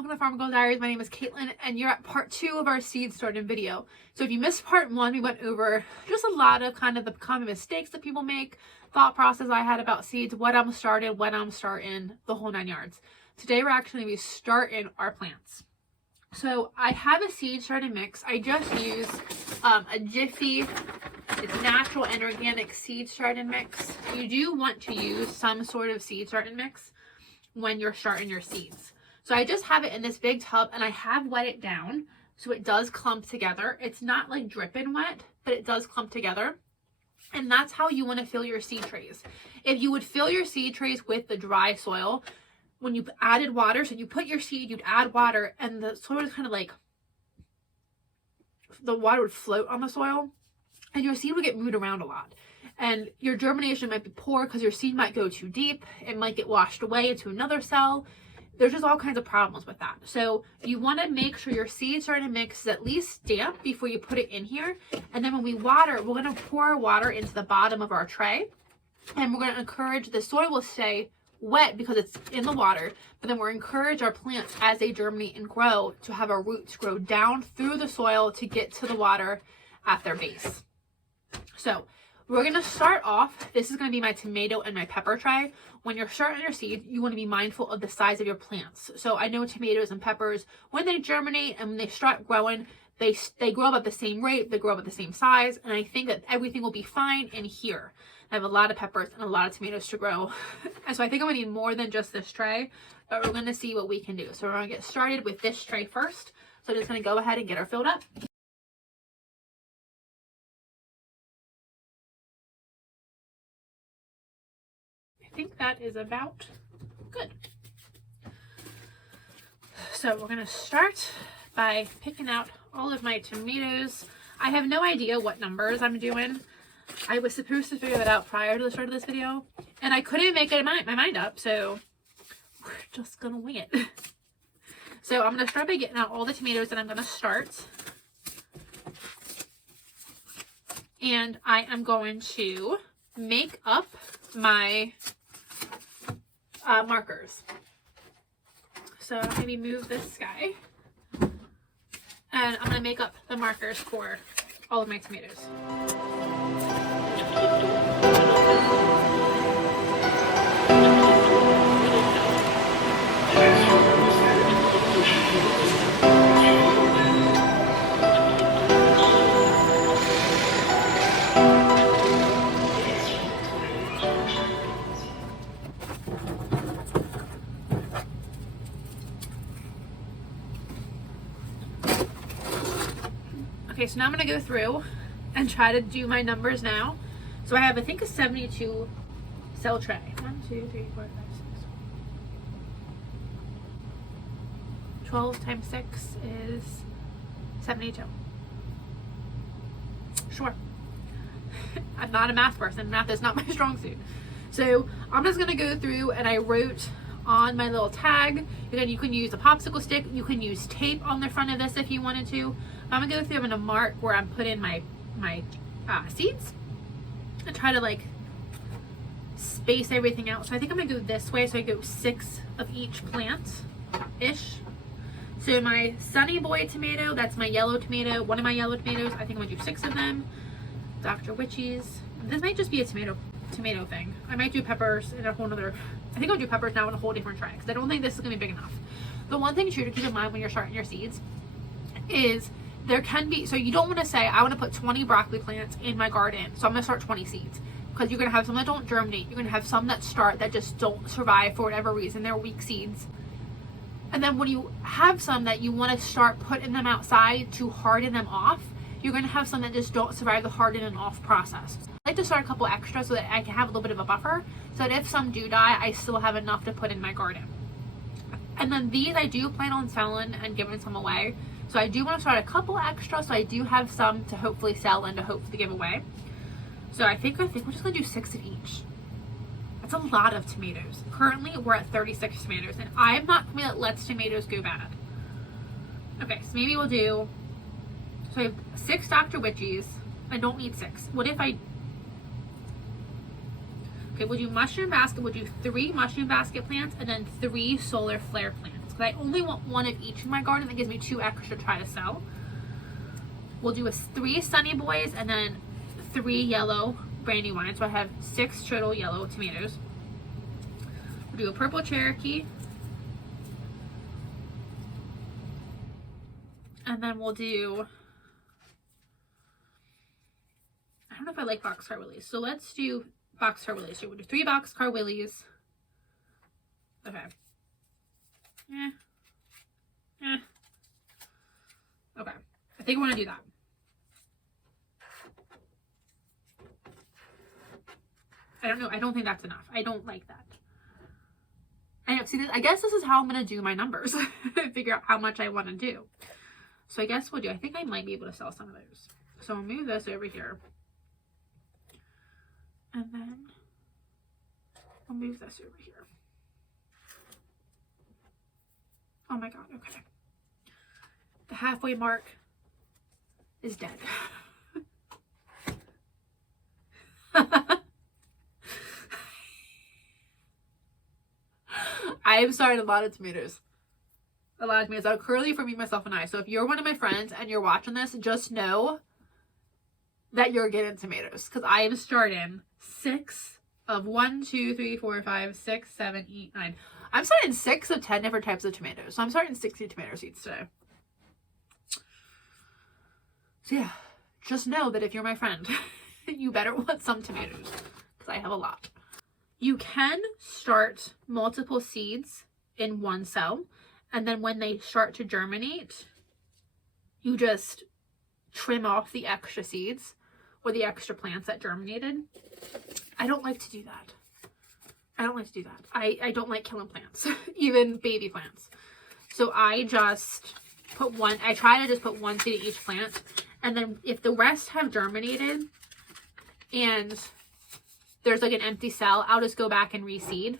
welcome to Farm Girl Diaries. My name is Caitlin, and you're at part 2 of our seed starting video. So if you missed part 1, we went over just a lot of kind of the common mistakes that people make, thought process I had about seeds, what I'm starting, when I'm starting, the whole 9 yards. Today we're actually going to be starting our plants. So I have a seed starting mix. I just use a Jiffy. It's natural and organic seed starting mix. You do want to use some sort of seed starting mix when you're starting your seeds. So I just have it in this big tub, and I have wet it down so it does clump together. It's not like dripping wet, but it does clump together. And that's how you want to fill your seed trays. If you would fill your seed trays with the dry soil, when you added water, so you put your seed, you'd add water, and the soil is kind of like, the water would float on the soil, and your seed would get moved around a lot. And your germination might be poor because your seed might go too deep. It might get washed away into another cell. There's just all kinds of problems with that. So you want to make sure your seed starting mix is at least damp before you put it in here. And then when we water, we're going to pour water into the bottom of our tray. And we're going to encourage the soil will stay wet because it's in the water. But then we're encourage our plants as they germinate and grow to have our roots grow down through the soil to get to the water at their base. So we're going to start off, this is going to be my tomato and my pepper tray. When you're starting your seed, you want to be mindful of the size of your plants. So I know tomatoes and peppers, when they germinate and when they start growing, they grow up at the same rate, they grow up at the same size, and I think that everything will be fine in here. I have a lot of peppers and a lot of tomatoes to grow. And so I think I'm going to need more than just this tray, but we're going to see what we can do. So we're going to get started with this tray first. So I'm just going to go ahead and get her filled up. I think that is about good. So we're going to start by picking out all of my tomatoes. I have no idea what numbers I'm doing. I was supposed to figure that out prior to the start of this video, and I couldn't make my mind up, so we're just going to wing it. So I'm going to start by getting out all the tomatoes that I'm going to start. And I am going to make up my markers. So maybe move this guy, and I'm going to make up the markers for all of my tomatoes. Okay, so now I'm going to go through and try to do my numbers now. So I have, I think, a 72 cell tray. 1, 2, 3, 4, 5, 6. 12 times 6 is 72. Sure. I'm not a math person. Math is not my strong suit. So I'm just going to go through, and I wrote on my little tag. Again, you can use a popsicle stick. You can use tape on the front of this if you wanted to. I'm going to go through, I'm going to mark where I'm putting my seeds and try to like space everything out. So I think I'm going to go this way. So I go 6 of each plant-ish. So my Sunny Boy tomato, that's my yellow tomato. One of my yellow tomatoes, I think I'm going to do 6 of them. Dr. Witchy's. This might just be a tomato thing. I might do peppers in a whole nother, I think I'll do peppers now in a whole different tray because I don't think this is going to be big enough. The one thing to keep in mind when you're starting your seeds is there can be, so you don't want to say, I want to put 20 broccoli plants in my garden, so I'm going to start 20 seeds. Because you're going to have some that don't germinate. You're going to have some that start that just don't survive for whatever reason. They're weak seeds. And then when you have some that you want to start putting them outside to harden them off, you're going to have some that just don't survive the harden and off process. I like to start a couple extra so that I can have a little bit of a buffer, so that if some do die, I still have enough to put in my garden. And then these I do plan on selling and giving some away. So I do want to start a couple extra, so I do have some to hopefully sell and to hopefully give away. So I think we're just going to do 6 of each. That's a lot of tomatoes. Currently, we're at 36 tomatoes, and I'm not somebody that lets tomatoes go bad. Okay, so maybe we'll do, so I have 6 Dr. Witchies. I don't need 6. What if I, okay, we'll do mushroom basket. We'll do 3 mushroom basket plants and then 3 solar flare plants. But I only want one of each in my garden. That gives me 2 extra to try to sell. We'll do 3 Sunny Boys and then 3 yellow Brandywine. So I have 6 total yellow tomatoes. We'll do a purple Cherokee. And then we'll do, I don't know if I like Boxcar Willies. So let's do Boxcar Willies. So we'll do 3 Boxcar Willies. Okay. Okay. I think I want to do that. I don't know. I don't think that's enough. I don't like that. I know. See, this, I guess this is how I'm going to do my numbers. Figure out how much I want to do. So I guess we'll do. I think I might be able to sell some of those. So I'll move this over here. And then I'll move this over here. Oh my god, okay. The halfway mark is dead. I am starting a lot of tomatoes. A lot of tomatoes are curly for me, myself, and I. So if you're one of my friends and you're watching this, just know that you're getting tomatoes. Because I am starting 6 of 1, 2, 3, 4, 5, 6, 7, 8, 9. I'm starting 6 of 10 different types of tomatoes. So I'm starting 60 tomato seeds today. So yeah, just know that if you're my friend, you better want some tomatoes. Because I have a lot. You can start multiple seeds in one cell. And then when they start to germinate, you just trim off the extra seeds or the extra plants that germinated. I don't like to do that. I don't like to do that. I don't like killing plants, even baby plants. So I just put one, I try to just put 1 seed in each plant. And then if the rest have germinated and there's like an empty cell, I'll just go back and reseed.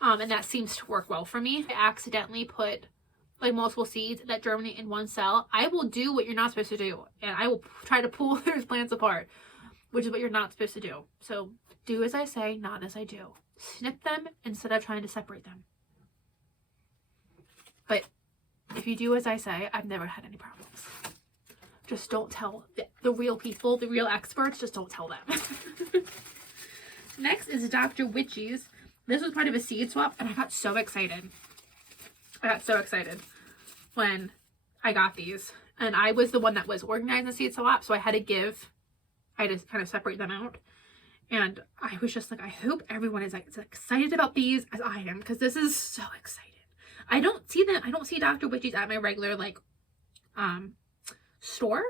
And that seems to work well for me. I accidentally put like multiple seeds that germinate in one cell. I will do what you're not supposed to do. And I will try to pull those plants apart, which is what you're not supposed to do. So do as I say, not as I do. Snip them instead of trying to separate them. But if you do as I say, I've never had any problems. Just don't tell the real people, the real experts, just don't tell them. Next is Dr. Witchy's. This was part of a seed swap, and I got so excited. I got so excited when I got these. And I was the one that was organizing the seed swap, so I had to kind of separate them out. And I was just like, I hope everyone is like as excited about these as I am, because this is so exciting. I don't see Dr. Witchy's at my regular like store.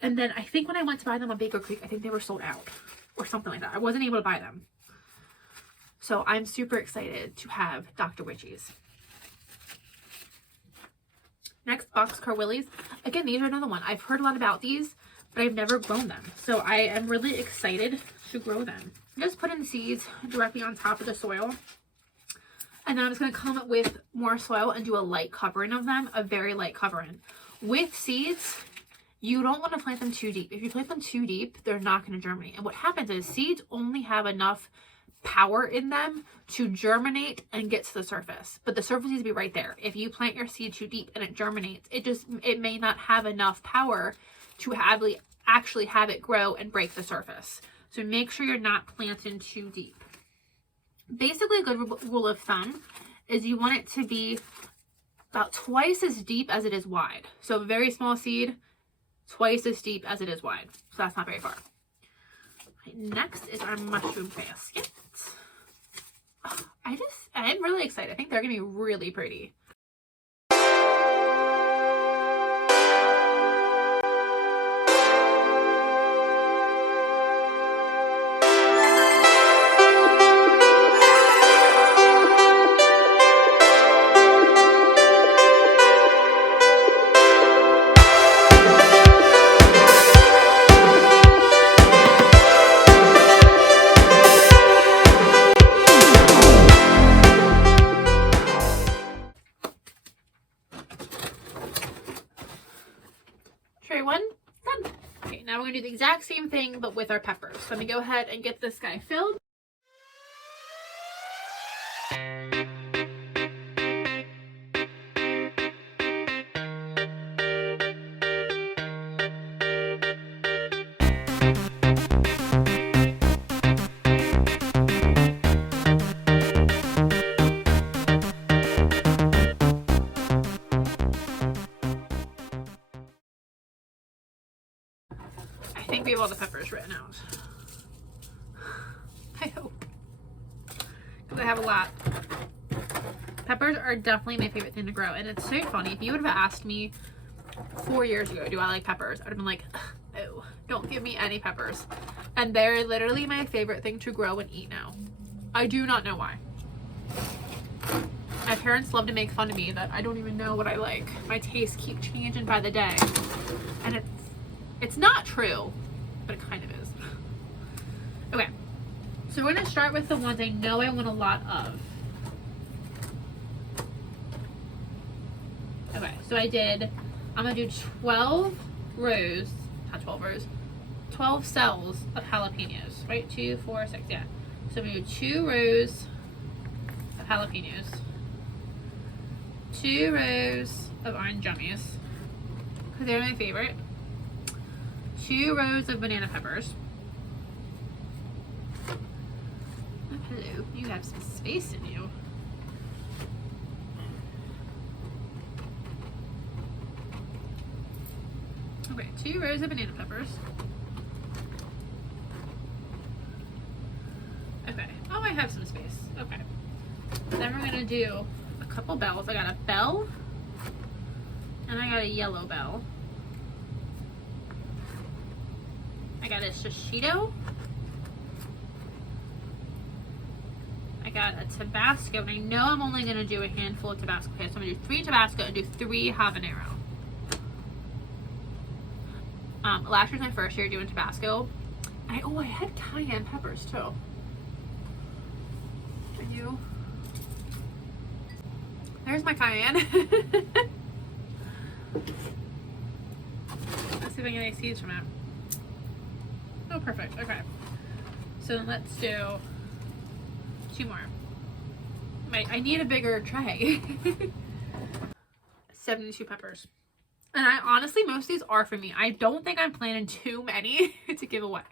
And then I think when I went to buy them on Baker Creek, I think they were sold out or something like that. I wasn't able to buy them. So I'm super excited to have Dr. Witchy's. Next, Boxcar Willies. Again, these are another one. I've heard a lot about these, but I've never grown them. So I am really excited to grow them. Just put in the seeds directly on top of the soil. And then I'm just going to come up with more soil and do a light covering of them, a very light covering. With seeds, you don't want to plant them too deep. If you plant them too deep, they're not going to germinate. And what happens is seeds only have enough power in them to germinate and get to the surface. But the surface needs to be right there. If you plant your seed too deep and it germinates, it may not have enough power to actually have it grow and break the surface. So make sure you're not planting too deep. Basically, a good rule of thumb is you want it to be about twice as deep as it is wide. So a very small seed, twice as deep as it is wide. So that's not very far. Right, next is our mushroom basket. Oh, I'm really excited. I think they're going to be really pretty. Tray 1, done. Okay, now we're going to do the exact same thing, but with our peppers. So let me go ahead and get this guy filled. angry of all the peppers written out. I hope. Because I have a lot. Peppers are definitely my favorite thing to grow. And it's so funny. If you would have asked me 4 years ago, do I like peppers? I would have been like, oh, don't give me any peppers. And they're literally my favorite thing to grow and eat now. I do not know why. My parents love to make fun of me that I don't even know what I like. My tastes keep changing by the day. And it's not true, but it kind of is. Okay, so we're gonna start with the ones I know I want a lot of. Okay, so I'm gonna do 12 rows, not 12 rows, 12 cells of jalapenos, right? 2, 4, 6, yeah. So we do 2 rows of jalapenos, 2 rows of orange gummies, because they're my favorite, 2 rows of banana peppers. Oh, hello, you have some space in you. Okay, 2 rows of banana peppers. Okay, oh, I have some space. Okay. Then we're gonna do a couple bells. I got a bell and I got a yellow bell. I got a shishito. I got a Tabasco, and I know I'm only gonna do a handful of Tabasco. Okay, so I'm gonna do 3 Tabasco and do 3 habanero. Last year was my first year doing Tabasco. I had cayenne peppers too. And you? There's my cayenne. Let's see if I can get any seeds from it. Oh, perfect. Okay. So then let's do 2 more. I need a bigger tray. 72 peppers. And I honestly, most of these are for me. I don't think I'm planning too many to give away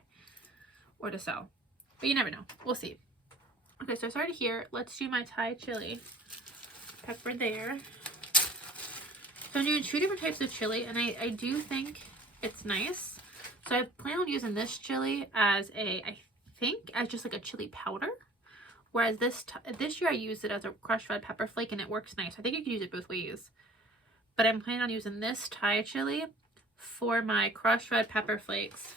or to sell. But you never know. We'll see. Okay, so I started here. Let's do my Thai chili pepper there. So I'm doing 2 different types of chili, and I do think it's nice. So I plan on using this chili as as just like a chili powder. Whereas this year I used it as a crushed red pepper flake, and it works nice. I think you can use it both ways. But I'm planning on using this Thai chili for my crushed red pepper flakes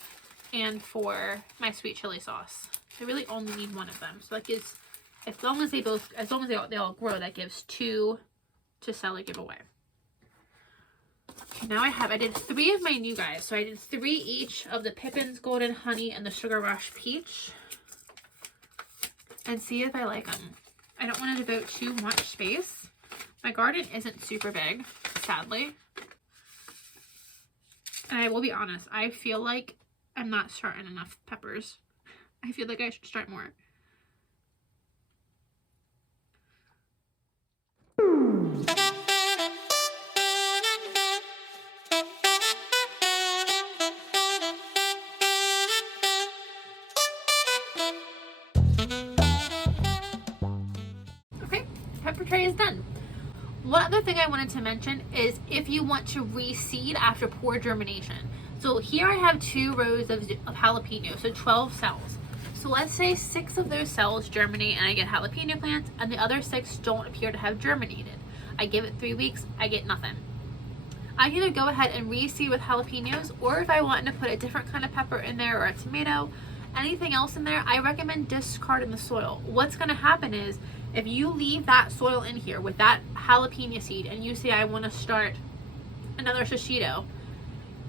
and for my sweet chili sauce. I really only need one of them. So that gives, as long as they all grow, that gives 2 to sell or give away. Now I did 3 of my new guys. So I did 3 each of the Pippin's Golden Honey and the Sugar Rush Peach. And see if I like them. I don't want to devote too much space. My garden isn't super big, sadly. And I will be honest, I feel like I'm not starting enough peppers. I feel like I should start more. Okay, pepper tray is done. One other thing I wanted to mention is if you want to reseed after poor germination. So here I have 2 rows of jalapeno, so 12 cells. So let's say 6 of those cells germinate and I get jalapeno plants, and the other 6 don't appear to have germinated. I give it 3 weeks, I get nothing. I can either go ahead and reseed with jalapenos, or if I want to put a different kind of pepper in there or a tomato, anything else in there, I recommend discarding the soil. What's going to happen is if you leave that soil in here with that jalapeno seed and you say I want to start another shishito,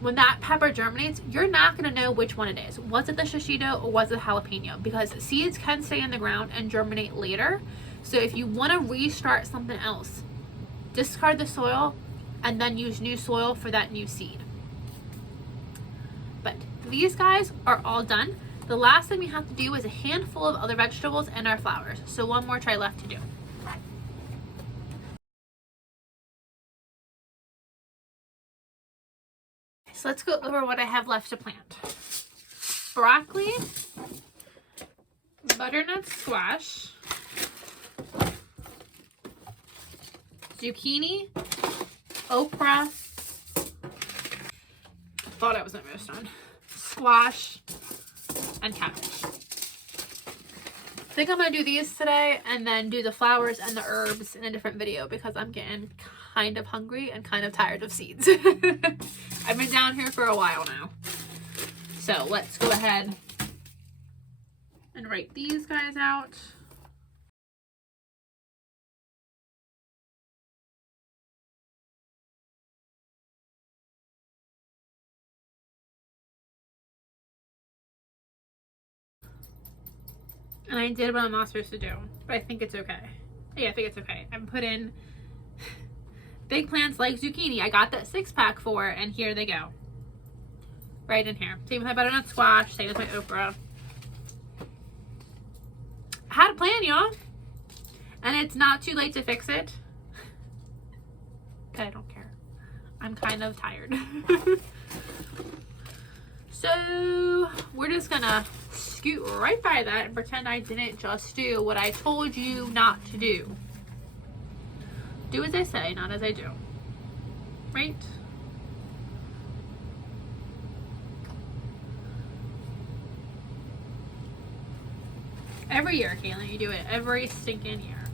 when that pepper germinates, you're not going to know which one it is. Was it the shishito or was it jalapeno? Because seeds can stay in the ground and germinate later. So if you want to restart something else, discard the soil and then use new soil for that new seed. But these guys are all done. The last thing we have to do is a handful of other vegetables and our flowers. So one more tray left to do. So let's go over what I have left to plant. Broccoli, butternut squash, zucchini, okra, thought I was almost done, squash, and cabbage. I think I'm going to do these today and then do the flowers and the herbs in a different video because I'm getting kind of hungry and kind of tired of seeds. I've been down here for a while now. So let's go ahead and write these guys out. And I did what I'm not supposed to do, but I think it's okay. Yeah, I think it's okay. I'm put in big plants like zucchini. I got that 6-pack for, and here they go. Right in here. Same with my butternut squash, same with my okra. I had a plan, y'all. And it's not too late to fix it. But I don't care. I'm kind of tired. So we're just gonna scoot right by that and pretend I didn't just do what I told you not to do. Do as I say, not as I do. Right? Every year, Kaylin, you do it every stinking year.